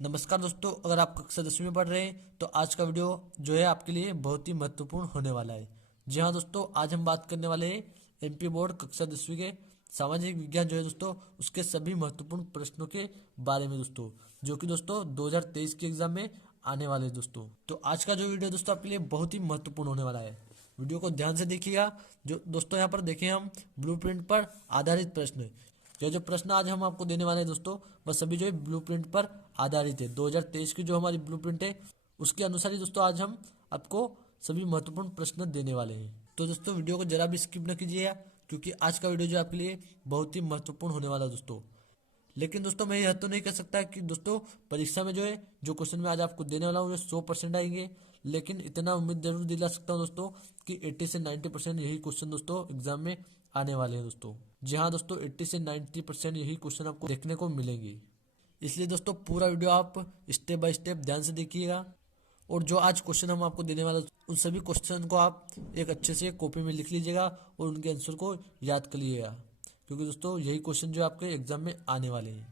नमस्कार दोस्तों, अगर आप कक्षा 10वीं में पढ़ रहे हैं तो आज का वीडियो जो है आपके लिए बहुत ही महत्वपूर्ण होने वाला है। जी हाँ दोस्तों, आज हम बात करने वाले हैं एमपी बोर्ड कक्षा 10वीं के सामाजिक विज्ञान जो है दोस्तों उसके सभी महत्वपूर्ण प्रश्नों के बारे में दोस्तों, जो कि दोस्तों 2023 के एग्जाम में आने वाले हैं दोस्तों। तो आज का जो वीडियो दोस्तों आपके लिए बहुत ही महत्वपूर्ण होने वाला है। वीडियो को ध्यान से देखिएगा। जो दोस्तों यहाँ पर देखें हम ब्लूप्रिंट पर आधारित प्रश्न, ये जो प्रश्न आज हम आपको देने वाले हैं दोस्तों वह सभी जो है ब्लूप्रिंट पर आधारित है। 2023 की जो हमारी ब्लूप्रिंट है उसके अनुसार ही दोस्तों आज हम आपको सभी महत्वपूर्ण प्रश्न देने वाले हैं। तो दोस्तों वीडियो को जरा भी स्किप न कीजिएगा, क्योंकि आज का वीडियो जो आपके लिए बहुत ही महत्वपूर्ण होने वाला है दोस्तों। लेकिन दोस्तों मैं यह तो नहीं कह सकता कि दोस्तों परीक्षा में जो है जो क्वेश्चन मैं आज आपको देने वाला हूँ वो 100% आएंगे, लेकिन इतना उम्मीद जरूर दिला सकता हूँ दोस्तों कि 80 से 90% यही क्वेश्चन दोस्तों एग्जाम में आने वाले हैं दोस्तों। जी हाँ दोस्तों, 80 से 90% यही क्वेश्चन आपको देखने को मिलेंगे। इसलिए दोस्तों पूरा वीडियो आप स्टेप बाय स्टेप ध्यान से देखिएगा, और जो आज क्वेश्चन हम आपको देने वाले उन सभी क्वेश्चन को आप एक अच्छे से कॉपी में लिख लीजिएगा और उनके आंसर को याद कर लीजिएगा, क्योंकि दोस्तों यही क्वेश्चन जो आपके एग्जाम में आने वाले हैं।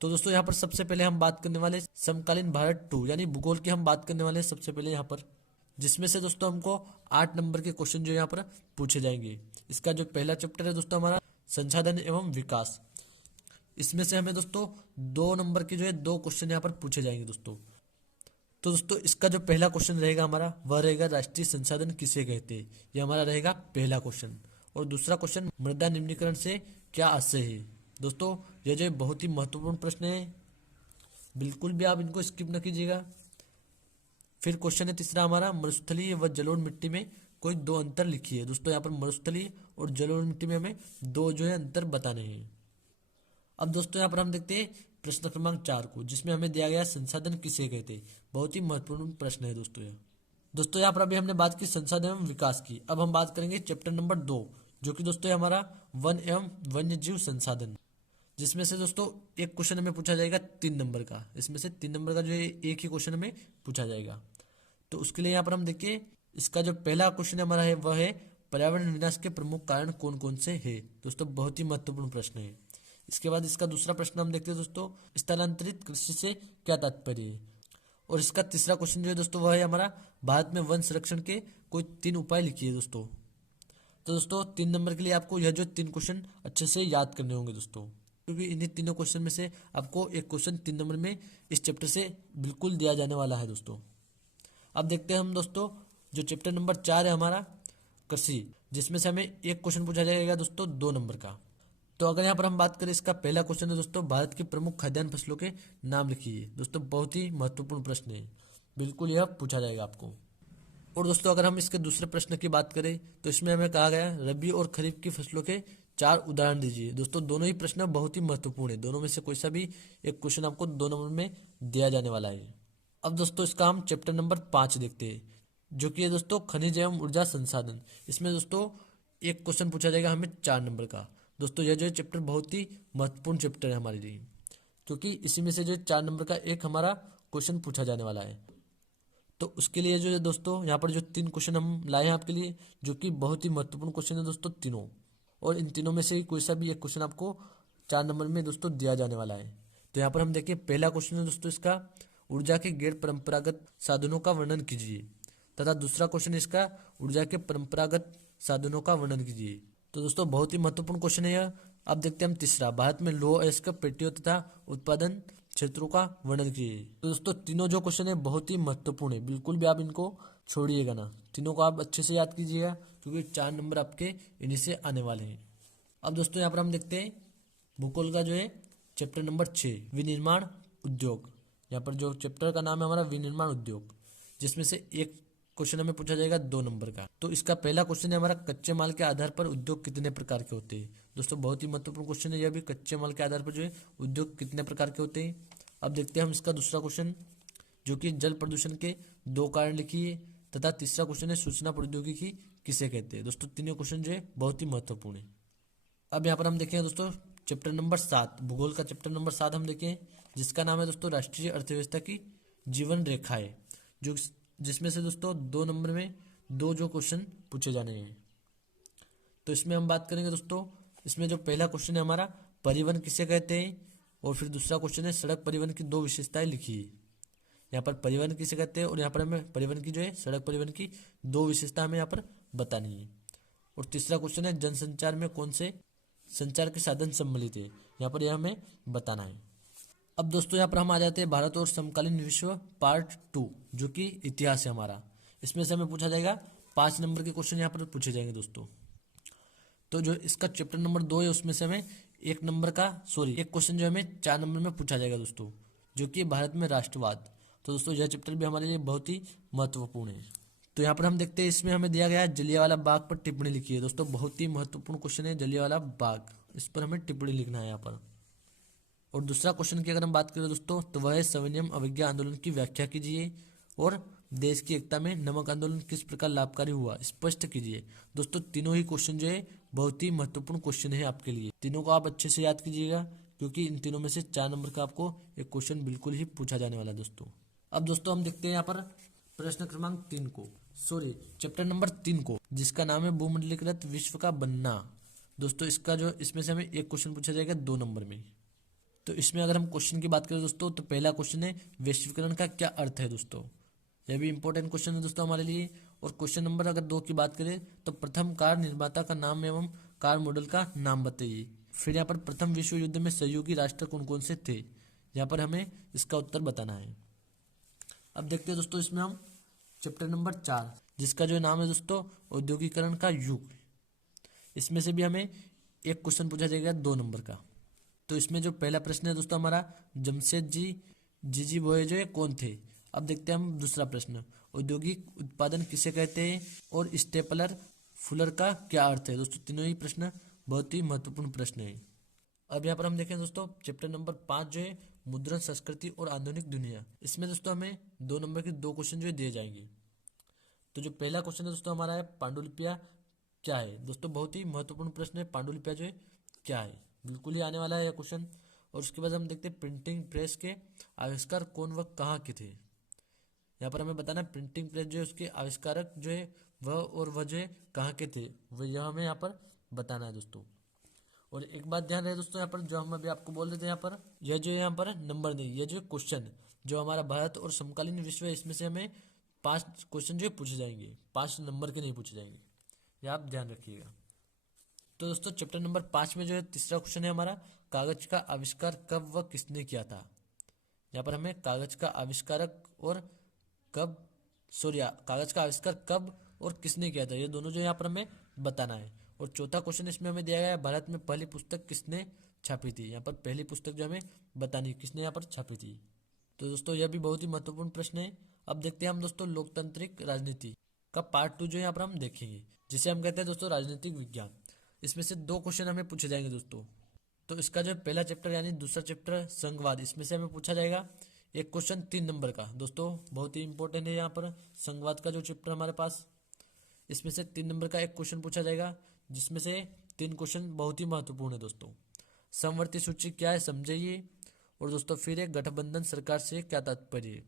तो दोस्तों यहाँ पर सबसे पहले हम बात करने वाले समकालीन भारत 2 यानी भूगोल की हम बात करने वाले हैं सबसे पहले यहाँ पर, जिसमें से दोस्तों हमको 8 नंबर के क्वेश्चन जो यहाँ पर पूछे जाएंगे। इसका जो पहला चैप्टर है दोस्तों हमारा संसाधन एवं विकास, इसमें से हमें दोस्तों 2 नंबर के जो है 2 क्वेश्चन यहाँ पर पूछे जाएंगे दोस्तों। तो दोस्तों इसका जो पहला क्वेश्चन रहेगा हमारा वह रहेगा राष्ट्रीय संसाधन किसे कहते हैं, ये हमारा रहेगा पहला क्वेश्चन। और दूसरा क्वेश्चन मृदा निम्नीकरण से क्या आशय है। दोस्तों ये जो बहुत ही महत्वपूर्ण प्रश्न है, बिल्कुल भी आप इनको स्किप न कीजिएगा। फिर क्वेश्चन है तीसरा हमारा मरुस्थलीय व जलोढ़ मिट्टी में कोई 2 अंतर लिखिए। दोस्तों यहाँ पर मरुस्थलीय और जलोढ़ मिट्टी में हमें 2 जो है अंतर बताने हैं। अब दोस्तों यहाँ पर हम देखते हैं प्रश्न क्रमांक 4 को, जिसमें हमें दिया गया संसाधन किसे कहते हैं। बहुत ही महत्वपूर्ण प्रश्न है दोस्तों यह। दोस्तों यहाँ पर अभी हमने बात की संसाधन एवं विकास की, अब हम बात करेंगे चैप्टर नंबर 2, जो कि दोस्तों है हमारा वन एवं वन्य जीव संसाधन, जिसमें से दोस्तों एक क्वेश्चन हमें पूछा जाएगा 3 नंबर का। इसमें से 3 नंबर का जो है एक ही क्वेश्चन हमें पूछा जाएगा। तो उसके लिए यहाँ पर हम देखिए इसका जो पहला क्वेश्चन हमारा है वह है पर्यावरण विनाश के प्रमुख कारण कौन कौन से है। दोस्तों बहुत ही महत्वपूर्ण प्रश्न है। इसके बाद इसका दूसरा प्रश्न हम देखते हैं दोस्तों स्थानांतरित कृषि से क्या तात्पर्य है। और इसका तीसरा क्वेश्चन जो है दोस्तों वह है हमारा भारत में वन संरक्षण के कोई 3 उपाय लिखिए दोस्तों। तो दोस्तों 3 नंबर के लिए आपको यह जो 3 क्वेश्चन अच्छे से याद करने होंगे दोस्तों, क्योंकि इन्हीं तीनों क्वेश्चन में से आपको एक क्वेश्चन 3 नंबर में इस चैप्टर से बिल्कुल दिया जाने वाला है दोस्तों। अब देखते हैं हम दोस्तों जो चैप्टर नंबर 4 है हमारा कृषि, जिसमें से हमें एक क्वेश्चन पूछा जाएगा दोस्तों 2 नंबर का। तो अगर यहाँ पर हम बात करें, इसका पहला क्वेश्चन है दोस्तों भारत की प्रमुख खाद्यान्न फसलों के नाम लिखिए। दोस्तों बहुत ही महत्वपूर्ण प्रश्न है, बिल्कुल यह पूछा जाएगा आपको। और दोस्तों अगर हम इसके दूसरे प्रश्न की बात करें तो इसमें हमें कहा गया रबी और खरीफ की फसलों के 4 उदाहरण दीजिए। दोस्तों दोनों ही प्रश्न बहुत ही महत्वपूर्ण है, दोनों में से कोई सा भी एक क्वेश्चन आपको 2 नंबर में दिया जाने वाला है। अब दोस्तों इसका हम चैप्टर नंबर 5 देखते हैं, जो कि है दोस्तों खनिज एवं ऊर्जा संसाधन। इसमें दोस्तों एक क्वेश्चन पूछा जाएगा हमें 4 नंबर का। दोस्तों यह जो चैप्टर बहुत ही महत्वपूर्ण चैप्टर है हमारे लिए, क्योंकि इसी में से जो 4 नंबर का एक हमारा क्वेश्चन पूछा जाने वाला है। तो उसके लिए जो है दोस्तों यहाँ पर जो 3 क्वेश्चन हम लाए हैं आपके लिए, जो कि बहुत ही महत्वपूर्ण क्वेश्चन है दोस्तों तीनों, और इन तीनों में से कोई सा भी एक क्वेश्चन आपको 4 नंबर में दोस्तों दिया जाने वाला है। तो यहाँ पर हम देखिए पहला क्वेश्चन है दोस्तों इसका ऊर्जा के गैर परंपरागत साधनों का वर्णन कीजिए, तथा दूसरा क्वेश्चन इसका ऊर्जा के परंपरागत साधनों का वर्णन कीजिए। तो दोस्तों बहुत ही महत्वपूर्ण क्वेश्चन है यह। अब देखते हैं हम तीसरा, भारत में लौह अयस्क पेटियों तथा उत्पादन क्षेत्रों का वर्णन कीजिए। तो दोस्तों तीनों जो क्वेश्चन है बहुत ही महत्वपूर्ण है, बिल्कुल भी आप इनको छोड़िएगा ना, तीनों को आप अच्छे से याद कीजिएगा, क्योंकि 4 नंबर आपके इन्हीं से आने वाले हैं। अब दोस्तों यहाँ पर हम देखते हैं भूगोल का जो है चैप्टर नंबर 6 विनिर्माण उद्योग। यहाँ पर जो चैप्टर का नाम है हमारा विनिर्माण उद्योग, जिसमें से एक क्वेश्चन हमें पूछा जाएगा 2 नंबर का। तो इसका पहला क्वेश्चन है हमारा कच्चे माल के आधार पर उद्योग कितने प्रकार के होते हैं। दोस्तों बहुत ही महत्वपूर्ण क्वेश्चन है यह भी, कच्चे माल के आधार पर जो है उद्योग कितने प्रकार के होते हैं। अब देखते हैं हम इसका दूसरा क्वेश्चन, जो कि जल प्रदूषण के 2 कारण लिखिए, तथा तीसरा क्वेश्चन है सूचना प्रौद्योगिकी किसे कहते हैं। दोस्तों तीनों क्वेश्चन जो है बहुत ही महत्वपूर्ण है। अब यहाँ पर हम देखें दोस्तों चैप्टर नंबर 7 भूगोल का चैप्टर नंबर 7 हम देखें, जिसका नाम है दोस्तों राष्ट्रीय अर्थव्यवस्था की जीवन रेखाएं, जो जिसमें से दोस्तों 2 नंबर में 2 जो क्वेश्चन पूछे जाने हैं। तो इसमें हम बात करेंगे दोस्तों, इसमें जो पहला क्वेश्चन है हमारा परिवहन किसे कहते हैं, और फिर दूसरा क्वेश्चन है सड़क परिवहन की दो विशेषताएं लिखिए। यहाँ पर परिवहन किसे कहते हैं और यहाँ पर हमें परिवहन की जो है सड़क परिवहन की दो विशेषता हमें यहाँ पर बतानी है। और तीसरा क्वेश्चन है जनसंचार में कौन से संचार के साधन सम्मिलित है, यहाँ पर यह हमें बताना है। अब दोस्तों यहाँ पर हम आ जाते हैं भारत और समकालीन विश्व पार्ट 2, जो कि इतिहास है हमारा। इसमें से हमें पूछा जाएगा 5 नंबर के क्वेश्चन यहाँ पर पूछे जाएंगे दोस्तों। तो जो इसका चैप्टर नंबर 2 है उसमें से हमें एक क्वेश्चन जो हमें 4 नंबर में पूछा जाएगा दोस्तों, जो कि भारत में राष्ट्रवाद। तो दोस्तों यह चैप्टर भी हमारे लिए बहुत ही महत्वपूर्ण है। तो यहाँ पर हम देखते हैं, इसमें हमें दिया गया है जलियांवाला बाग पर टिप्पणी लिखी है। दोस्तों बहुत ही महत्वपूर्ण क्वेश्चन है जलियांवाला बाग, इस पर हमें टिप्पणी लिखना है यहाँ पर। और दूसरा क्वेश्चन की अगर हम बात करें दोस्तों, तो वह है सविनय अवज्ञा आंदोलन की व्याख्या कीजिए और देश की एकता में नमक आंदोलन किस प्रकार लाभकारी हुआ, स्पष्ट कीजिए। दोस्तों तीनों ही क्वेश्चन जो है बहुत ही महत्वपूर्ण क्वेश्चन है आपके लिए। तीनों को आप अच्छे से याद कीजिएगा, क्योंकि इन तीनों में से 4 नंबर का आपको एक क्वेश्चन बिल्कुल ही पूछा जाने वाला है दोस्तों। अब दोस्तों हम देखते हैं यहाँ पर प्रश्न क्रमांक 3 को, चैप्टर नंबर 3 को, जिसका नाम है भूमंडलीकृत विश्व का बनना। दोस्तों इसमें से हमें एक क्वेश्चन पूछा जाएगा 2 नंबर में। तो इसमें अगर हम क्वेश्चन की बात करें दोस्तों, तो पहला क्वेश्चन है वैश्वीकरण का क्या अर्थ है दोस्तों। यह भी इंपॉर्टेंट क्वेश्चन है दोस्तों हमारे लिए। और क्वेश्चन नंबर अगर 2 की बात करें, तो प्रथम कार निर्माता का नाम एवं कार मॉडल का नाम बताइए। फिर यहाँ पर प्रथम विश्व युद्ध में सहयोगी राष्ट्र कौन कौन से थे, यहाँ पर हमें इसका उत्तर बताना है। अब देखते हैं दोस्तों, इसमें हम चैप्टर नंबर 4, जिसका जो नाम है दोस्तों औद्योगिकरण का युग, इसमें से भी हमें एक क्वेश्चन पूछा जाएगा 2 नंबर का। तो इसमें जो पहला प्रश्न है दोस्तों हमारा, जमशेदजी जीजी बोये जो कौन थे। अब देखते हैं हम दूसरा प्रश्न, औद्योगिक उत्पादन किसे कहते हैं और स्टेपलर फुलर का क्या अर्थ है। दोस्तों तीनों ही प्रश्न बहुत ही महत्वपूर्ण प्रश्न है। अब यहाँ पर हम देखें दोस्तों चैप्टर नंबर 5 जो है मुद्रण संस्कृति और आधुनिक दुनिया, इसमें दोस्तों हमें 2 नंबर के 2 क्वेश्चन जो है दिए जाएंगे। तो जो पहला क्वेश्चन है दोस्तों हमारा है पांडुलिपियाँ क्या है। दोस्तों बहुत ही महत्वपूर्ण प्रश्न है, पांडुलिपियाँ जो है क्या है, बिल्कुल ही आने वाला है यह क्वेश्चन। और उसके बाद हम देखते हैं प्रिंटिंग प्रेस के आविष्कार कौन व कहाँ के थे। यहाँ पर हमें बताना है प्रिंटिंग प्रेस जो है उसके आविष्कारक जो है वह जो है कहाँ के थे, वह यह हमें यहाँ पर बताना है दोस्तों। और एक बात ध्यान रहे दोस्तों, यहाँ पर जो हम अभी आपको बोल रहे थे, यहाँ पर यह जो यहाँ पर नंबर नहीं, यह जो क्वेश्चन जो हमारा भारत और समकालीन विश्व है, इसमें से हमें 5 क्वेश्चन जो पूछे जाएंगे, 5 नंबर के नहीं पूछे जाएंगे, यह आप ध्यान रखिएगा। तो दोस्तों चैप्टर नंबर 5 में जो है तीसरा क्वेश्चन है हमारा, कागज का आविष्कार कब व किसने किया था। यहाँ पर हमें कागज का आविष्कारक और कागज का आविष्कार कब और किसने किया था, ये दोनों जो यहाँ पर हमें बताना है। और चौथा क्वेश्चन इसमें हमें दिया गया है, भारत में पहली पुस्तक किसने छापी थी। यहाँ पर पहली पुस्तक जो हमें बतानी है किसने यहाँ पर छापी थी। तो दोस्तों यह भी बहुत ही महत्वपूर्ण प्रश्न है। अब देखते हैं हम दोस्तों लोकतांत्रिक राजनीति का पार्ट 2 जो यहाँ पर हम देखेंगे, जिसे हम कहते हैं दोस्तों राजनीतिक विज्ञान। इसमें से 2 क्वेश्चन हमें पूछे जाएंगे दोस्तों। तो इसका जो पहला चैप्टर यानी दूसरा चैप्टर संघवाद, इसमें से हमें पूछा जाएगा एक क्वेश्चन 3 नंबर का। दोस्तों बहुत ही इंपॉर्टेंट है यहाँ पर संघवाद का जो चैप्टर हमारे पास, इसमें से 3 नंबर का एक क्वेश्चन पूछा जाएगा, जिसमें से 3 क्वेश्चन बहुत ही महत्वपूर्ण है दोस्तों। समवर्ती सूची क्या है समझिए। और दोस्तों फिर एक गठबंधन सरकार से क्या तात्पर्य।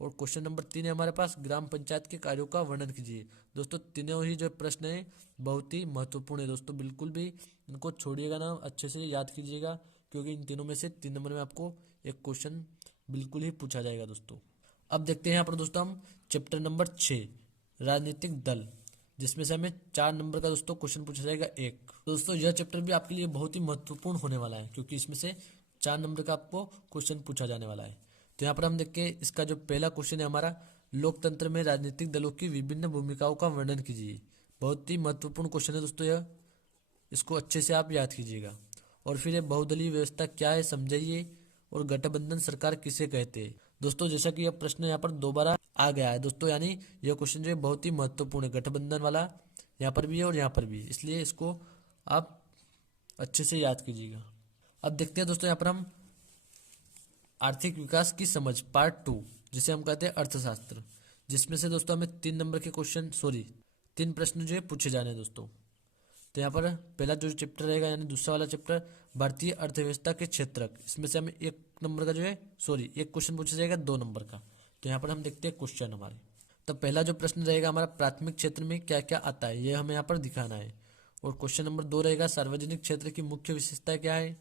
और क्वेश्चन नंबर 3 है हमारे पास, ग्राम पंचायत के कार्यों का वर्णन कीजिए। दोस्तों तीनों ही जो प्रश्न है बहुत ही महत्वपूर्ण है दोस्तों, बिल्कुल भी इनको छोड़िएगा ना, अच्छे से याद कीजिएगा, क्योंकि इन तीनों में से 3 नंबर में आपको एक क्वेश्चन बिल्कुल ही पूछा जाएगा दोस्तों। अब देखते हैं यहाँ पर दोस्तों हम चैप्टर नंबर 6 राजनीतिक दल, जिसमें से हमें 4 नंबर का दोस्तों क्वेश्चन पूछा जाएगा एक। दोस्तों यह चैप्टर भी आपके लिए बहुत ही महत्वपूर्ण होने वाला है, क्योंकि इसमें से 4 नंबर का आपको क्वेश्चन पूछा जाने वाला है। तो यहाँ पर हम देखें, इसका जो पहला क्वेश्चन है हमारा, लोकतंत्र में राजनीतिक दलों की विभिन्न भूमिकाओं का वर्णन कीजिए। बहुत ही महत्वपूर्ण क्वेश्चन है दोस्तों यह, इसको अच्छे से आप याद कीजिएगा। और फिर बहुदलीय व्यवस्था क्या है समझाइए। और गठबंधन सरकार किसे कहते हैं। दोस्तों जैसा कि यह प्रश्न यहाँ पर दोबारा आ गया है दोस्तों, यानी यह क्वेश्चन जो है बहुत ही महत्वपूर्ण है, गठबंधन वाला यहाँ पर भी है और यहाँ पर भी, इसलिए इसको आप अच्छे से याद कीजिएगा। अब देखते हैं दोस्तों यहाँ पर हम आर्थिक विकास की समझ पार्ट 2, जिसे हम कहते हैं अर्थशास्त्र, जिसमें से दोस्तों हमें 3 नंबर के क्वेश्चन 3 प्रश्न जो है पूछे जाने हैं दोस्तों। तो यहाँ पर पहला जो चैप्टर रहेगा यानी दूसरा वाला चैप्टर भारतीय अर्थव्यवस्था के क्षेत्रक, इसमें से हमें 1 नंबर का जो है एक क्वेश्चन पूछा जाएगा 2 नंबर का। तो यहाँ पर हम देखते हैं क्वेश्चन हमारे। तो पहला जो प्रश्न रहेगा हमारा, प्राथमिक क्षेत्र में क्या क्या आता है, ये हमें यहाँ पर दिखाना है। और क्वेश्चन नंबर 2 रहेगा, सार्वजनिक क्षेत्र की मुख्य विशेषता क्या है।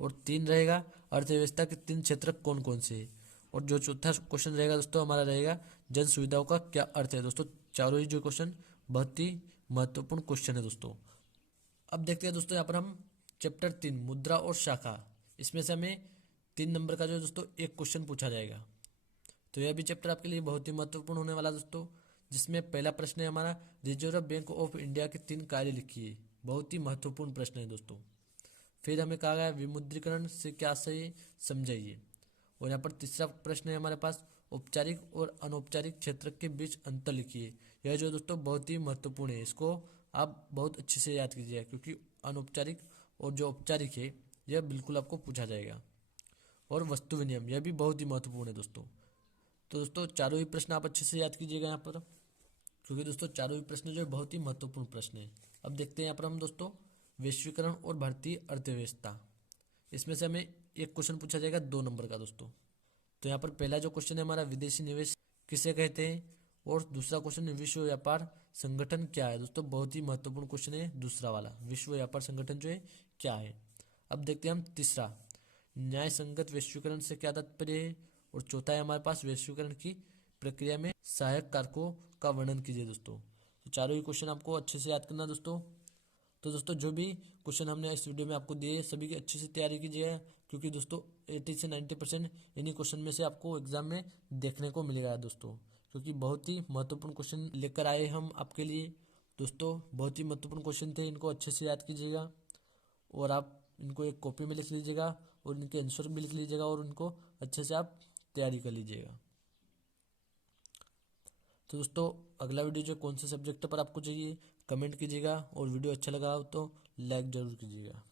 और 3 रहेगा अर्थव्यवस्था के 3 क्षेत्र कौन कौन से हैं। और जो चौथा क्वेश्चन रहेगा दोस्तों हमारा रहेगा जन सुविधाओं का क्या अर्थ है। दोस्तों चारों ही जो क्वेश्चन बहुत ही महत्वपूर्ण क्वेश्चन है दोस्तों। अब देखते हैं दोस्तों यहाँ पर हम चैप्टर 3 मुद्रा और शाखा, इसमें से हमें 3 नंबर का जो है दोस्तों एक क्वेश्चन पूछा जाएगा। तो यह भी चैप्टर आपके लिए बहुत ही महत्वपूर्ण होने वाला दोस्तों, जिसमें पहला प्रश्न है हमारा रिजर्व बैंक ऑफ इंडिया के 3 कार्य लिखिए। बहुत ही महत्वपूर्ण प्रश्न है दोस्तों। फिर हमें कहा गया विमुद्रीकरण से क्या सही समझाइए। और यहाँ पर तीसरा प्रश्न है हमारे पास औपचारिक और अनौपचारिक क्षेत्र के बीच अंतर लिखिए। यह जो दोस्तों बहुत ही महत्वपूर्ण है, इसको आप बहुत अच्छे से याद कीजिएगा, क्योंकि अनौपचारिक और जो औपचारिक है यह बिल्कुल आपको पूछा जाएगा। और वस्तु विनिमय, यह भी बहुत ही महत्वपूर्ण है दोस्तों। तो दोस्तों चारों ही प्रश्न आप अच्छे से याद कीजिएगा यहाँ पर, क्योंकि दोस्तों चारों ही प्रश्न जो है बहुत ही महत्वपूर्ण प्रश्न है। अब देखते हैं यहाँ पर हम दोस्तों वैश्वीकरण और भारतीय अर्थव्यवस्था, इसमें से हमें एक क्वेश्चन पूछा जाएगा 2 नंबर का दोस्तों। तो यहाँ पर पहला जो क्वेश्चन है हमारा विदेशी निवेश किसे कहते हैं, और दूसरा क्वेश्चन है विश्व व्यापार संगठन क्या है। दोस्तों बहुत ही महत्वपूर्ण क्वेश्चन है दूसरा वाला, विश्व व्यापार संगठन जो है क्या है। अब देखते हैं हम तीसरा, न्याय संगत वैश्वीकरण से क्या तात्पर्य है। और चौथा है हमारे पास वैश्वीकरण की प्रक्रिया में सहायक कारकों का वर्णन कीजिए दोस्तों। तो चारों ही क्वेश्चन आपको अच्छे से याद करना दोस्तों। तो दोस्तों जो भी क्वेश्चन हमने इस वीडियो में आपको दिए सभी की अच्छे से तैयारी कीजिएगा, क्योंकि दोस्तों 80 से 90% इन्हीं क्वेश्चन में से आपको एग्जाम में देखने को मिलेगा दोस्तों, क्योंकि बहुत ही महत्वपूर्ण क्वेश्चन लेकर आए हम आपके लिए दोस्तों। बहुत ही महत्वपूर्ण क्वेश्चन थे, इनको अच्छे से याद कीजिएगा और आप इनको एक कॉपी में लिख लीजिएगा और इनके आंसर भी लिख लीजिएगा और उनको अच्छे से आप तैयारी कर लीजिएगा। तो दोस्तों अगला वीडियो जो कौन से सब्जेक्ट पर आपको चाहिए कमेंट कीजिएगा, और वीडियो अच्छा लगा हो तो लाइक ज़रूर कीजिएगा।